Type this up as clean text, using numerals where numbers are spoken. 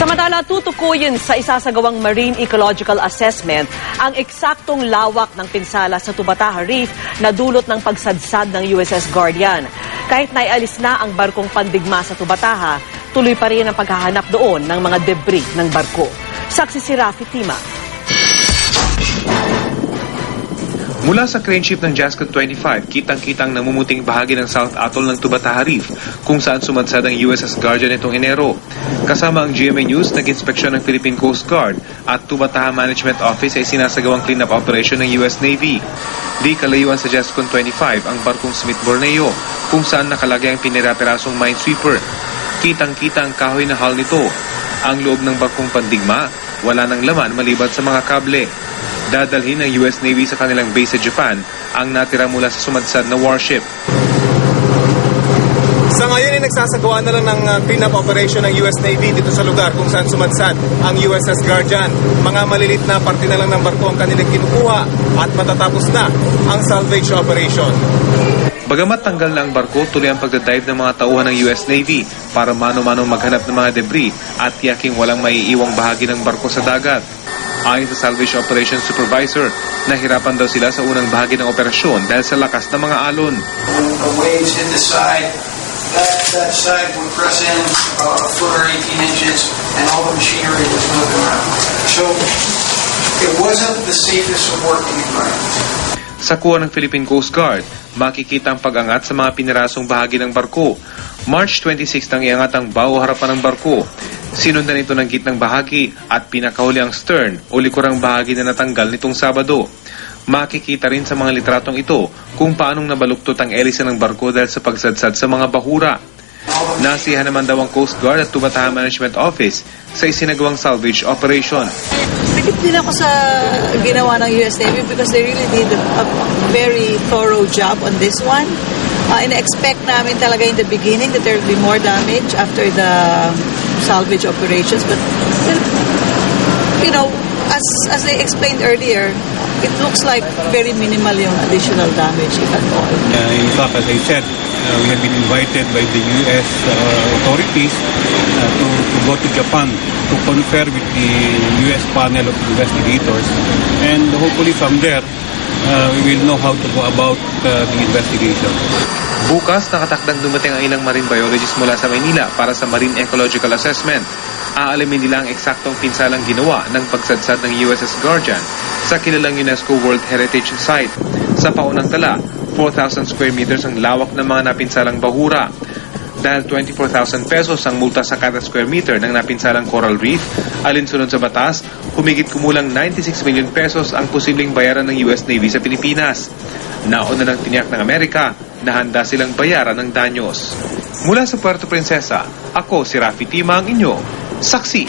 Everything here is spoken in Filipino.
Samantala, tutukuyin sa isasagawang Marine Ecological Assessment ang eksaktong lawak ng pinsala sa Tubataha Reef na dulot ng pagsadsad ng USS Guardian. Kahit naialis na ang barkong pandigma sa Tubataha, tuloy pa rin ang paghahanap doon ng mga debris ng barko. Saksi si Rafi Tima. Mula sa crane ship ng Jascon 25, kitang-kitang namumuting bahagi ng South Atoll ng Tubataha Reef kung saan sumadsad ang USS Guardian itong Enero. Kasama ang GMA News, nag-inspeksyon ng Philippine Coast Guard at Tubataha Management Office ay sinasagawang cleanup operation ng US Navy. Di kalayuan sa Jascon 25 ang barkong Smith Borneo kung saan nakalagay ang pinira-pirasong minesweeper. Kitang-kita ang kahoy na hull nito. Ang loob ng barkong pandigma, wala nang laman maliban sa mga kable. Dadalhin ng US Navy sa kanilang base sa Japan ang natira mula sa sumadsad na warship. Sa ngayon ay nagsasagawa na lang ng cleanup operation ng US Navy dito sa lugar kung saan sumadsad ang USS Guardian. Mga malilit na parte na lang ng barko ang kanilang kinukuha at matatapos na ang salvage operation. Bagamat tanggal na ang barko, tuloy ang pagdadive ng mga tauhan ng US Navy para mano-mano maghanap ng mga debris at tiyaking walang maiiwang bahagi ng barko sa dagat. Ayon sa Salvage Operations Supervisor, nahirapan daw sila sa unang bahagi ng operasyon dahil sa lakas ng mga alon. The waves hit the side, that side would press in about a foot or 18 inches and all the machinery was moving around. So it wasn't the safest of working environments. Sa kuha ng Philippine Coast Guard, makikita ang pag-angat sa mga pinirasong bahagi ng barko. March 26 nang iangat ang bao harapan ng barko. Sinundan ito ng gitnang bahagi at pinakahuli ang stern o likurang bahagi na natanggal nitong Sabado. Makikita rin sa mga litratong ito kung paanong nabaluktot ang elisa ng barko dahil sa pagsadsad sa mga bahura. Nasiyahan naman daw ang Coast Guard at Tubataha Management Office sa isinagawang salvage operation. Pikit din ako sa ginawa ng US Navy because they really did a very thorough job on this one. In-expect namin talaga in the beginning that there will be more damage after the salvage operations. But, you know, as they explained earlier, it looks like very minimal yung additional damage, if at all. In fact, as I said, we have been invited by the U.S. authorities to go to Japan to confer with the U.S. panel of investigators. And hopefully from there, we will know how to go about the investigation. Bukas, nakatakdang dumating ang ilang marine biologists mula sa Maynila para sa Marine Ecological Assessment. Aalamin nila ang eksaktong pinsalang ginawa ng pagsadsad ng USS Guardian sa kilalang UNESCO World Heritage Site. Sa paunang tala, 4,000 square meters ang lawak ng mga napinsalang bahura. Dahil 24,000 pesos ang multa sa kada square meter ng napinsalang coral reef, alinsunod sa batas, humigit kumulang 96 million pesos ang posibleng bayaran ng US Navy sa Pilipinas. Nauna ng tiniyak ng Amerika na handa silang bayaran ng danyos. Mula sa Puerto Princesa, ako si Rafi Tima, ang inyong saksi.